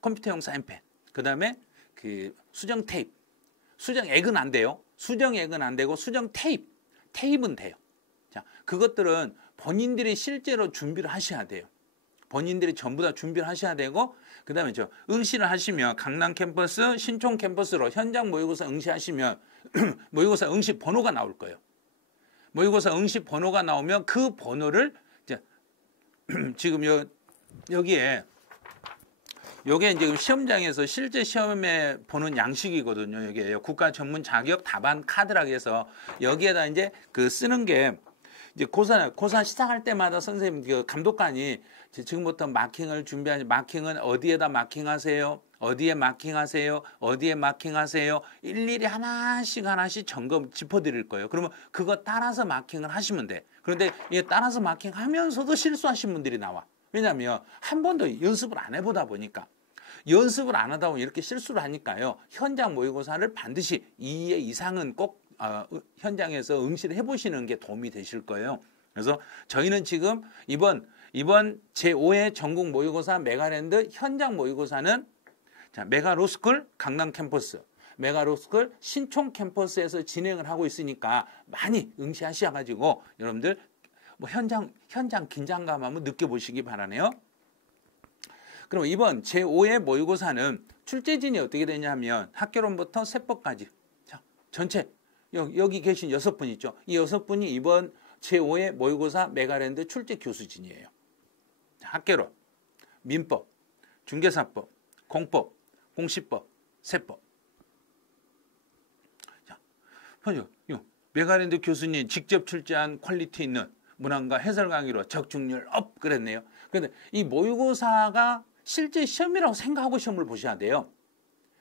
컴퓨터용 사인펜. 그 다음에 그 수정 테이프. 수정액은 안 돼요. 수정액은 안 되고 수정 테이프는 돼요. 자, 그것들은 본인들이 실제로 준비를 하셔야 돼요. 본인들이 전부 다 준비를 하셔야 되고 그 다음에 응시를 하시면 강남 캠퍼스, 신촌 캠퍼스로 현장 모의고사 응시하시면 모의고사 응시 번호가 나올 거예요. 모의고사 응시 번호가 나오면 그 번호를 이제 지금 여기에 요게 이제 시험장에서 실제 시험에 보는 양식이거든요. 여기에 국가 전문 자격 답안 카드라고 해서 여기에다 이제 그 쓰는 게 이제 고사 시작할 때마다 선생님 그 감독관이 지금부터 마킹을 준비하니 마킹은 어디에다 마킹하세요? 어디에 마킹하세요? 어디에 마킹하세요? 일일이 하나씩 점검 짚어드릴 거예요. 그러면 그거 따라서 마킹을 하시면 돼. 그런데 이게 따라서 마킹하면서도 실수하신 분들이 나와. 왜냐하면 한 번도 연습을 안 해보다 보니까 연습을 안 하다 보면 이렇게 실수를 하니까요. 현장 모의고사를 반드시 2회 이상은 꼭 현장에서 응시를 해보시는 게 도움이 되실 거예요. 그래서 저희는 지금 이번 제5회 전국 모의고사 메가랜드 현장 모의고사는 메가로스쿨 강남 캠퍼스, 메가로스쿨 신촌 캠퍼스에서 진행을 하고 있으니까 많이 응시하셔가지고 여러분들 뭐 현장 긴장감 한번 느껴보시기 바라네요. 그럼 이번 제5회 모의고사는 출제진이 어떻게 되냐면 학교론부터 세법까지 전체 여기 계신 6분 있죠. 이 6분이 이번 제5회 모의고사 메가랜드 출제 교수진이에요. 학교론, 민법, 중개사법, 공법, 공시법, 세법. 메가랜드 교수님 직접 출제한 퀄리티 있는 문항과 해설 강의로 적중률 업 그랬네요. 그런데 이 모의고사가 실제 시험이라고 생각하고 시험을 보셔야 돼요.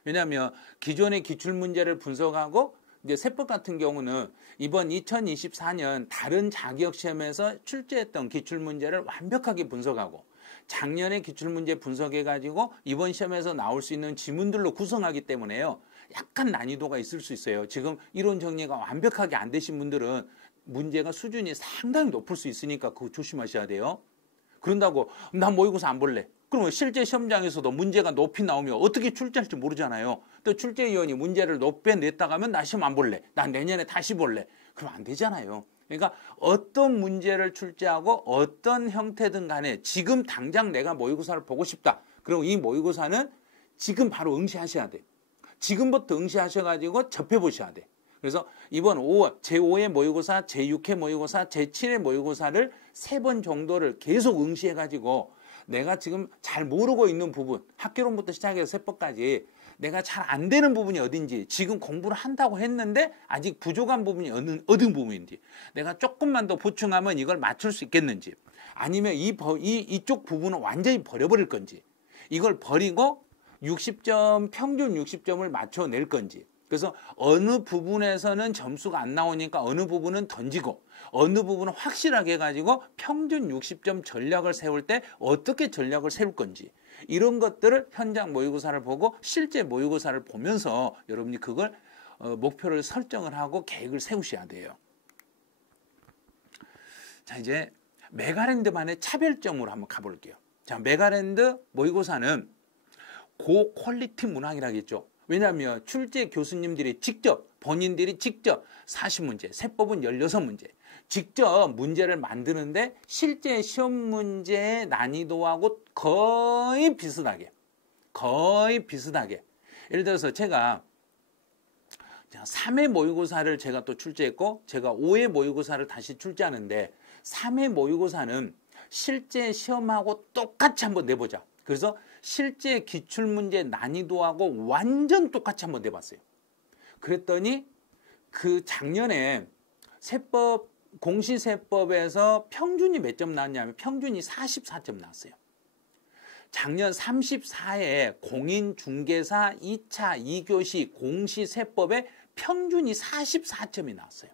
왜냐하면 기존의 기출문제를 분석하고 이제 세법 같은 경우는 이번 2024년 다른 자격시험에서 출제했던 기출문제를 완벽하게 분석하고 작년의 기출문제 분석해가지고 이번 시험에서 나올 수 있는 지문들로 구성하기 때문에요. 약간 난이도가 있을 수 있어요. 지금 이론 정리가 완벽하게 안 되신 분들은 문제가 수준이 상당히 높을 수 있으니까 그거 조심하셔야 돼요. 그런다고 난 모의고사 안 볼래. 그러면 실제 시험장에서도 문제가 높이 나오면 어떻게 출제할지 모르잖아요. 또 출제위원이 문제를 높게 냈다가 하면 나 시험 안 볼래. 난 내년에 다시 볼래. 그럼 안 되잖아요. 그러니까 어떤 문제를 출제하고 어떤 형태든 간에 지금 당장 내가 모의고사를 보고 싶다. 그럼 이 모의고사는 지금 바로 응시하셔야 돼. 지금부터 응시하셔가지고 접해보셔야 돼. 그래서 이번 5월 제5회 모의고사, 제6회 모의고사, 제7회 모의고사를 3번 정도를 계속 응시해가지고 내가 지금 잘 모르고 있는 부분, 학교론부터 시작해서 세법까지 내가 잘 안 되는 부분이 어딘지, 지금 공부를 한다고 했는데 아직 부족한 부분이 어느 부분인지, 내가 조금만 더 보충하면 이걸 맞출 수 있겠는지, 아니면 이쪽 부분은 완전히 버려버릴 건지, 이걸 버리고 60점, 평균 60점을 맞춰낼 건지. 그래서 어느 부분에서는 점수가 안 나오니까 어느 부분은 던지고 어느 부분은 확실하게 해가지고 평균 60점 전략을 세울 때 어떻게 전략을 세울 건지, 이런 것들을 현장 모의고사를 보고 실제 모의고사를 보면서 여러분이 그걸 목표를 설정을 하고 계획을 세우셔야 돼요. 자, 이제 메가랜드만의 차별점으로 한번 가볼게요. 자, 메가랜드 모의고사는 고퀄리티 문항이라겠죠. 왜냐하면 출제 교수님들이 직접, 본인들이 직접 40문제, 세법은 16문제, 직접 문제를 만드는데 실제 시험 문제의 난이도하고 거의 비슷하게, 예를 들어서 제가 3회 모의고사를 제가 또 출제했고, 제가 5회 모의고사를 다시 출제하는데, 3회 모의고사는 실제 시험하고 똑같이 한번 내보자. 그래서 실제 기출문제 난이도하고 완전 똑같이 한번 내봤어요. 그랬더니 그 작년에 세법, 공시세법에서 평균이 몇 점 나왔냐면 평균이 44점 나왔어요. 작년 34회 공인중개사 2차 2교시 공시세법에 평균이 44점이 나왔어요.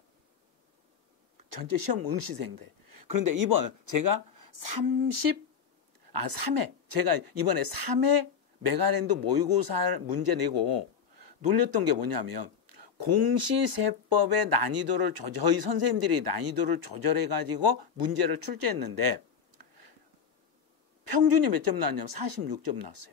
전체 시험 응시생들. 그런데 이번 제가 3회, 제가 이번에 3회 메가랜드 모의고사 문제 내고 놀렸던 게 뭐냐면, 공시세법의 난이도를 저희 선생님들이 난이도를 조절해가지고 문제를 출제했는데 평균이 몇 점 나왔냐면 46점 나왔어요.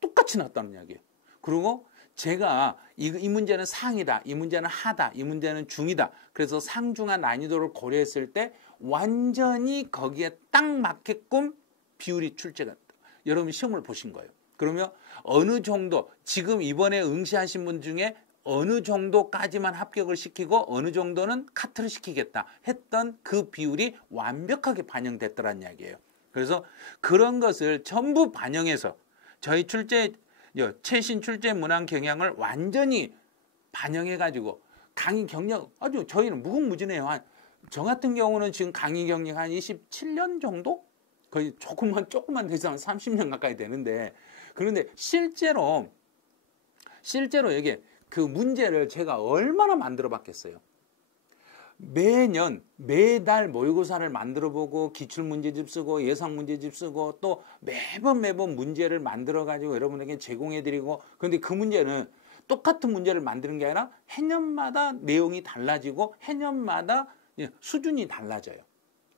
똑같이 나왔다는 이야기예요. 그리고 제가 이 문제는 상이다, 이 문제는 하다, 이 문제는 중이다. 그래서 상중하 난이도를 고려했을 때 완전히 거기에 딱 맞게끔 비율이 출제가, 여러분 시험을 보신 거예요. 그러면 어느 정도, 지금 이번에 응시하신 분 중에 어느 정도까지만 합격을 시키고 어느 정도는 카트를 시키겠다 했던 그 비율이 완벽하게 반영됐더란 이야기예요. 그래서 그런 것을 전부 반영해서 저희 최신 출제 문항 경향을 완전히 반영해가지고 강의 경력 아주 저희는 무궁무진해요. 저 같은 경우는 지금 강의 경력 한 27년 정도? 거의 조금만 돼서 한 30년 가까이 되는데, 그런데 실제로 이게 그 문제를 제가 얼마나 만들어 봤겠어요. 매달 모의고사를 만들어 보고 기출문제집 쓰고 예상문제집 쓰고 또 매번 문제를 만들어 가지고 여러분에게 제공해 드리고, 그런데 그 문제는 똑같은 문제를 만드는 게 아니라 해년마다 내용이 달라지고 해년마다 수준이 달라져요.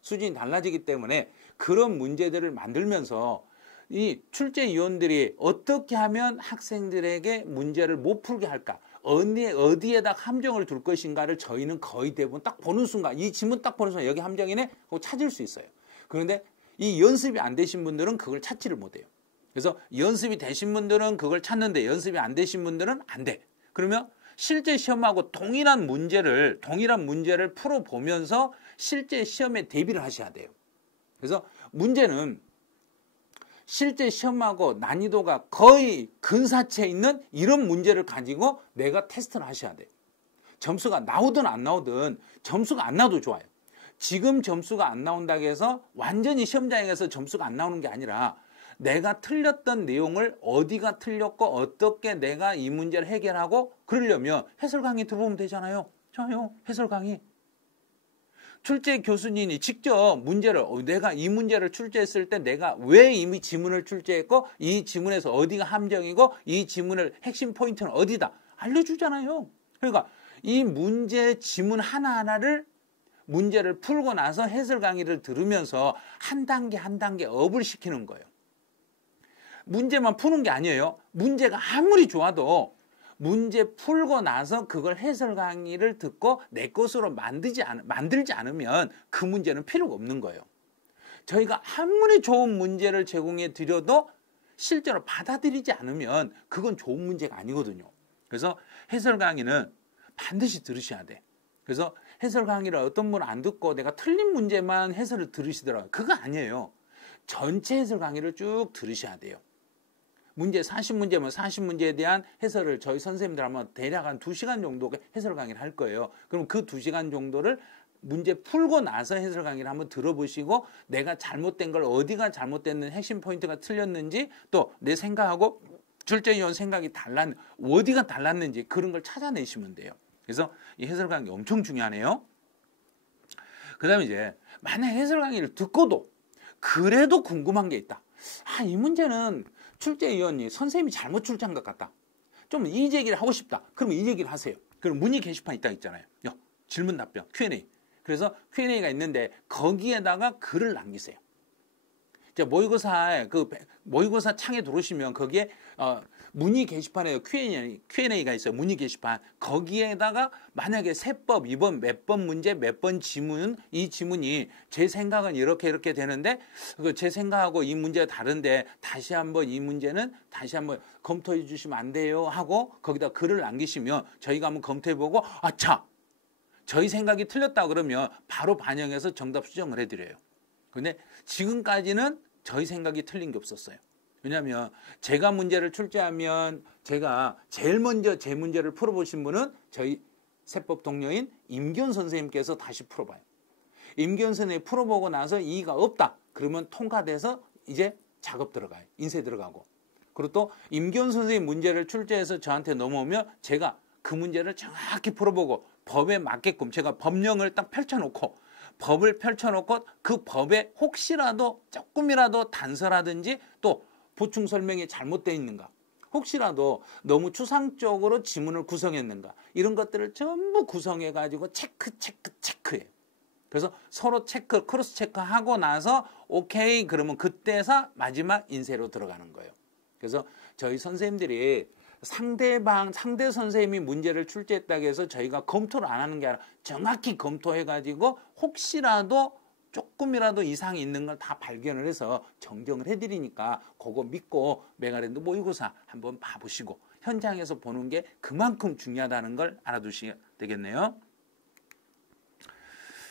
수준이 달라지기 때문에 그런 문제들을 만들면서 이 출제위원들이 어떻게 하면 학생들에게 문제를 못 풀게 할까, 어디에다 함정을 둘 것인가를 저희는 거의 대부분 딱 보는 순간, 이 지문 딱 보는 순간 여기 함정이네 하고 찾을 수 있어요. 그런데 이 연습이 안 되신 분들은 그걸 찾지를 못해요. 그래서 연습이 되신 분들은 그걸 찾는데 연습이 안 되신 분들은 안 돼. 그러면 실제 시험하고 동일한 문제를 풀어보면서 실제 시험에 대비를 하셔야 돼요. 그래서 문제는 실제 시험하고 난이도가 거의 근사치에 있는 이런 문제를 가지고 내가 테스트를 하셔야 돼요. 점수가 나오든 안 나오든, 점수가 안 나와도 좋아요. 지금 점수가 안 나온다고 해서 완전히 시험장에서 점수가 안 나오는 게 아니라 내가 틀렸던 내용을 어디가 틀렸고 어떻게 내가 이 문제를 해결하고, 그러려면 해설 강의 들어보면 되잖아요. 저요, 해설 강의. 출제 교수님이 직접 내가 이 문제를 출제했을 때 내가 왜 이미 지문을 출제했고 이 지문에서 어디가 함정이고 이 지문의 핵심 포인트는 어디다 알려주잖아요. 그러니까 이 문제 지문 하나하나를 문제를 풀고 나서 해설 강의를 들으면서 한 단계 한 단계 업을 시키는 거예요. 문제만 푸는 게 아니에요. 문제가 아무리 좋아도 문제 풀고 나서 그걸 해설 강의를 듣고 내 것으로 만들지 않으면 그 문제는 필요가 없는 거예요. 저희가 아무리 좋은 문제를 제공해 드려도 실제로 받아들이지 않으면 그건 좋은 문제가 아니거든요. 그래서 해설 강의는 반드시 들으셔야 돼. 그래서 해설 강의를 어떤 분은 안 듣고 내가 틀린 문제만 해설을 들으시더라고요. 그거 아니에요. 전체 해설 강의를 쭉 들으셔야 돼요. 문제 40문제면 40문제에 대한 해설을 저희 선생님들 하면 대략 한 2시간 정도 해설 강의를 할 거예요. 그럼 그 2시간 정도를 문제 풀고 나서 해설 강의를 한번 들어보시고 내가 잘못된 걸 어디가 잘못됐는 핵심 포인트가 틀렸는지 또 내 생각하고 출제위원 생각이 어디가 달랐는지 그런 걸 찾아내시면 돼요. 그래서 이 해설 강의 엄청 중요하네요. 그 다음에 이제 만약 해설 강의를 듣고도 그래도 궁금한 게 있다. 이 문제는 출제위원이 선생님이 잘못 출제한 것 같다. 좀 이 얘기를 하고 싶다. 그러면 이 얘기를 하세요. 그럼 문의 게시판 있다 있잖아요. 질문 답변 Q&A. 그래서 Q&A가 있는데 거기에다가 글을 남기세요. 모의고사 창에 들어오시면 거기에 문의 게시판에 Q&A가 있어요. 문의 게시판. 거기에다가 만약에 세법, 이번 몇 번 문제, 몇 번 지문, 이 지문이 제 생각은 이렇게 되는데 제 생각하고 이 문제가 다른데 다시 한번 이 문제는 다시 한번 검토해 주시면 안 돼요 하고 거기다 글을 남기시면 저희가 한번 검토해보고 저희 생각이 틀렸다 그러면 바로 반영해서 정답 수정을 해드려요. 근데 지금까지는 저희 생각이 틀린 게 없었어요. 왜냐하면 제가 문제를 출제하면 제가 제일 먼저 제 문제를 풀어보신 분은 저희 세법 동료인 임기훈 선생님께서 다시 풀어봐요. 임기훈 선생님이 풀어보고 나서 이의가 없다. 그러면 통과돼서 이제 작업 들어가요. 인쇄 들어가고. 그리고 또 임기훈 선생님 문제를 출제해서 저한테 넘어오면 제가 그 문제를 정확히 풀어보고 법에 맞게끔 제가 법령을 딱 펼쳐놓고 법을 펼쳐놓고 그 법에 혹시라도 조금이라도 단서라든지 또 보충 설명이 잘못되어 있는가, 혹시라도 너무 추상적으로 지문을 구성했는가, 이런 것들을 전부 구성해가지고 체크해요. 그래서 서로 크로스 체크하고 나서 오케이 그러면 그때서 마지막 인쇄로 들어가는 거예요. 그래서 저희 선생님들이 상대 선생님이 문제를 출제했다고 해서 저희가 검토를 안 하는 게 아니라 정확히 검토해가지고 혹시라도 조금이라도 이상이 있는 걸 다 발견을 해서 정정을 해드리니까 그거 믿고 메가랜드 모의고사 한번 봐보시고 현장에서 보는 게 그만큼 중요하다는 걸 알아두셔야 되겠네요.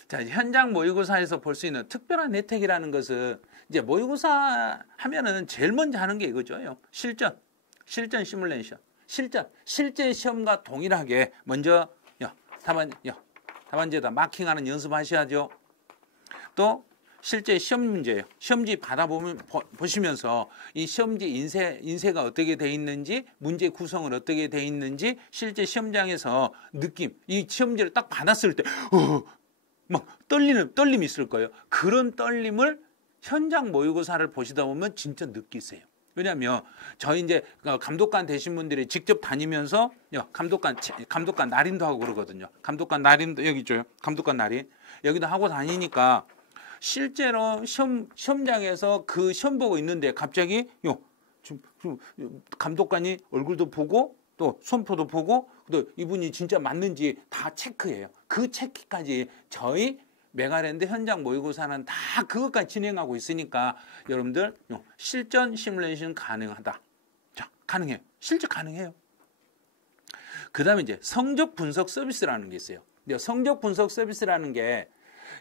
자, 현장 모의고사에서 볼 수 있는 특별한 혜택이라는 것은 이제 모의고사 하면은 제일 먼저 하는 게 이거죠. 실전 시뮬레이션. 실제 시험과 동일하게 먼저 답안지에다 마킹하는 연습하셔야죠. 또 실제 시험 문제예요. 시험지 보시면서 이 시험지 인쇄가 어떻게 돼 있는지, 문제 구성은 어떻게 돼 있는지 실제 시험장에서 느낌, 이 시험지를 딱 받았을 때 막 떨림이 있을 거예요. 그런 떨림을 현장 모의고사를 보시다 보면 진짜 느끼세요. 왜냐하면 저희 이제 감독관 되신 분들이 직접 다니면서 감독관 날인도 하고 그러거든요. 감독관 날인도 여기 있죠. 감독관 날인 여기도 하고 다니니까 실제로 시험장에서 그 시험 보고 있는데 갑자기 감독관이 얼굴도 보고 또 손표도 보고 또 이분이 진짜 맞는지 다 체크해요. 그 체크까지 저희 메가랜드 현장 모의고사는 다 그것까지 진행하고 있으니까 여러분들 실전 시뮬레이션 가능하다. 자, 가능해요. 실제 가능해요. 그 다음에 이제 성적 분석 서비스라는 게 있어요. 성적 분석 서비스라는 게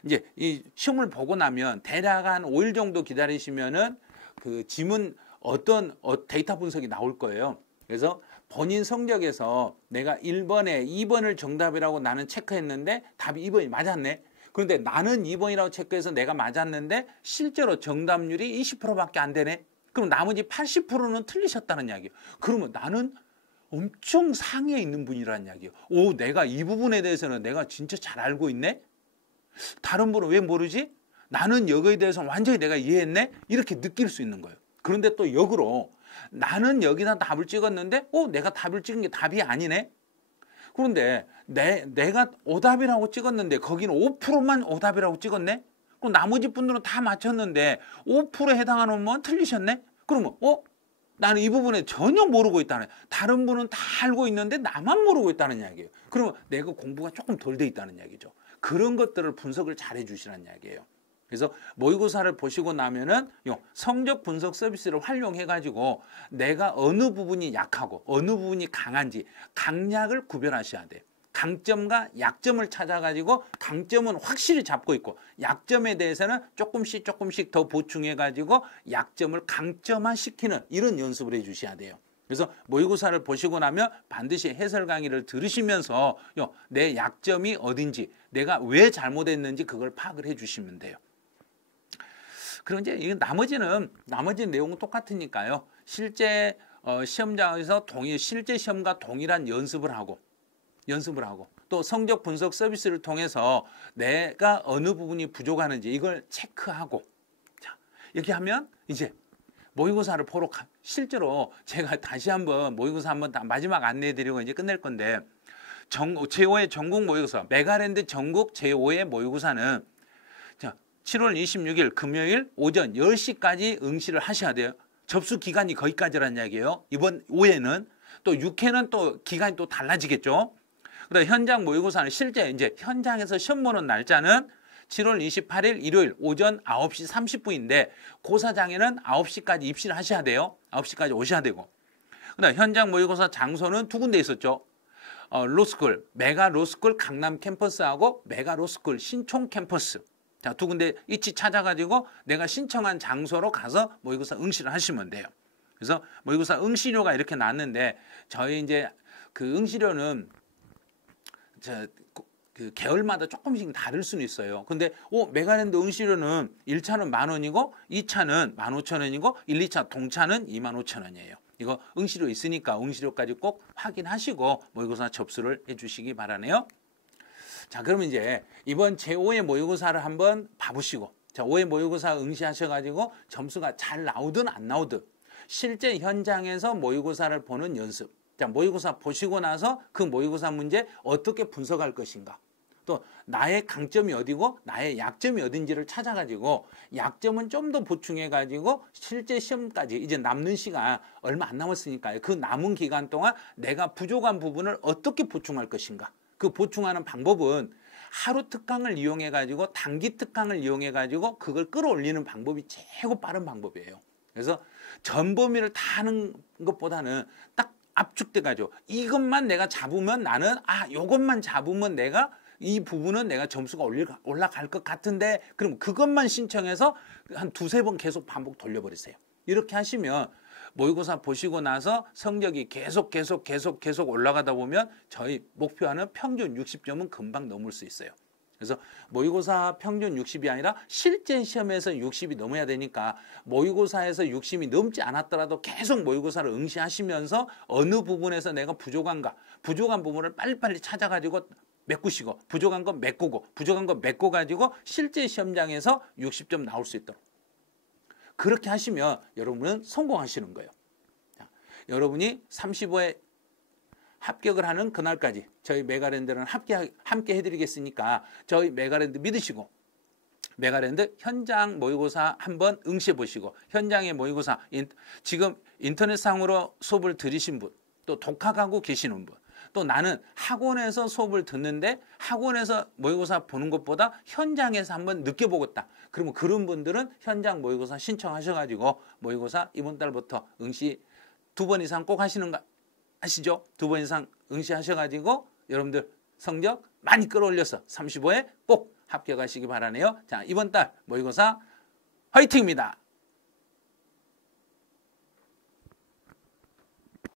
이제 이 시험을 보고 나면 대략 한 5일 정도 기다리시면은 그 지문 데이터 분석이 나올 거예요. 그래서 본인 성적에서 내가 1번에 2번을 정답이라고 나는 체크했는데 답이 2번이 맞았네. 그런데 나는 2번이라고 체크해서 내가 맞았는데 실제로 정답률이 20%밖에 안 되네. 그럼 나머지 80%는 틀리셨다는 이야기예요. 그러면 나는 엄청 상위에 있는 분이라는 이야기예요. 내가 이 부분에 대해서는 내가 진짜 잘 알고 있네? 다른 분은 왜 모르지? 나는 여기에 대해서는 완전히 내가 이해했네? 이렇게 느낄 수 있는 거예요. 그런데 또 역으로 나는 여기다 답을 찍었는데 내가 답을 찍은 게 답이 아니네? 그런데 내가 오답이라고 찍었는데 거기는 5%만 오답이라고 찍었네? 그럼 나머지 분들은 다 맞췄는데 5%에 해당하는 건 틀리셨네? 그러면 나는 이 부분에 전혀 모르고 있다는, 다른 분은 다 알고 있는데 나만 모르고 있다는 이야기예요. 그러면 내가 공부가 조금 덜 돼 있다는 이야기죠. 그런 것들을 분석을 잘 해주시라는 이야기예요. 그래서 모의고사를 보시고 나면은 성적 분석 서비스를 활용해가지고 내가 어느 부분이 약하고 어느 부분이 강한지 강약을 구별하셔야 돼요. 강점과 약점을 찾아가지고 강점은 확실히 잡고 있고 약점에 대해서는 조금씩 더 보충해가지고 약점을 강점화시키는 이런 연습을 해주셔야 돼요. 그래서 모의고사를 보시고 나면 반드시 해설 강의를 들으시면서 내 약점이 어딘지 내가 왜 잘못했는지 그걸 파악을 해주시면 돼요. 그럼 이제 나머지는 내용은 똑같으니까요. 실제 시험장에서 실제 시험과 동일한 연습을 하고 또 성적 분석 서비스를 통해서 내가 어느 부분이 부족하는지 이걸 체크하고 자, 이렇게 하면 이제 모의고사를 보러 실제로 제가 다시 한번 모의고사 한번 마지막 안내해드리고 이제 끝낼 건데 제5의 전국 모의고사 메가랜드 전국 제5의 모의고사는 7월 26일 금요일 오전 10시까지 응시를 하셔야 돼요. 접수 기간이 거기까지라는 이야기예요. 이번 5회는 또 6회는 또 기간이 또 달라지겠죠. 그다음 현장 모의고사는 실제 이제 현장에서 시험 보는 날짜는 7월 28일 일요일 오전 9시 30분인데 고사장에는 9시까지 입시를 하셔야 돼요. 9시까지 오셔야 되고. 그다음 현장 모의고사 장소는 두 군데 있었죠. 로스쿨, 메가 로스쿨 강남 캠퍼스하고 메가 로스쿨 신촌 캠퍼스. 자, 두 군데 위치 찾아가지고 내가 신청한 장소로 가서 모의고사 응시를 하시면 돼요. 그래서 모의고사 응시료가 이렇게 나왔는데 저희 이제 그 응시료는 그 계열마다 조금씩 다를 수는 있어요. 근데 메가랜드 응시료는 1차는 10,000원이고 2차는 15,000원이고 1, 2차 동차는 25,000원이에요. 이거 응시료 있으니까 응시료까지 꼭 확인하시고 모의고사 접수를 해주시기 바라네요. 자, 그러면 이제 이번 제5의 모의고사를 한번 봐보시고 자, 5회 모의고사 응시하셔가지고 점수가 잘 나오든 안 나오든 실제 현장에서 모의고사를 보는 연습. 자, 모의고사 보시고 나서 그 모의고사 문제 어떻게 분석할 것인가. 또 나의 강점이 어디고 나의 약점이 어딘지를 찾아가지고 약점은 좀 더 보충해가지고 실제 시험까지 이제 남는 시간 얼마 안 남았으니까요. 그 남은 기간 동안 내가 부족한 부분을 어떻게 보충할 것인가. 그 보충하는 방법은 하루 특강을 이용해가지고 단기 특강을 이용해가지고 그걸 끌어올리는 방법이 최고 빠른 방법이에요. 그래서 전 범위를 다 하는 것보다는 딱 압축돼가지고 이것만 내가 잡으면 나는 요것만 잡으면 내가 이 부분은 내가 점수가 올라갈 것 같은데 그럼 그것만 신청해서 한 두세 번 계속 반복 돌려버리세요. 이렇게 하시면 모의고사 보시고 나서 성적이 계속 올라가다 보면 저희 목표하는 평균 60점은 금방 넘을 수 있어요. 그래서 모의고사 평균 60이 아니라 실제 시험에서 60이 넘어야 되니까 모의고사에서 60이 넘지 않았더라도 계속 모의고사를 응시하시면서 어느 부분에서 내가 부족한가 부족한 부분을 빨리빨리 찾아가지고 메꾸시고 부족한 건 메꾸고 부족한 건 메꿔 가지고 실제 시험장에서 60점 나올 수 있도록 그렇게 하시면 여러분은 성공하시는 거예요. 자, 여러분이 35회 합격을 하는 그날까지 저희 메가랜드는 함께 해드리겠으니까 저희 메가랜드 믿으시고 메가랜드 현장 모의고사 한번 응시해 보시고 현장의 모의고사 지금 인터넷상으로 수업을 들으신 분 또 독학하고 계시는 분 또 나는 학원에서 수업을 듣는데 학원에서 모의고사 보는 것보다 현장에서 한번 느껴보겠다. 그러면 그런 분들은 현장 모의고사 신청하셔가지고 모의고사 이번 달부터 응시 2번 이상 꼭 하시는 거 아시죠? 2번 이상 응시하셔가지고 여러분들 성적 많이 끌어올려서 35회 꼭 합격하시기 바라네요. 자, 이번 달 모의고사 화이팅입니다.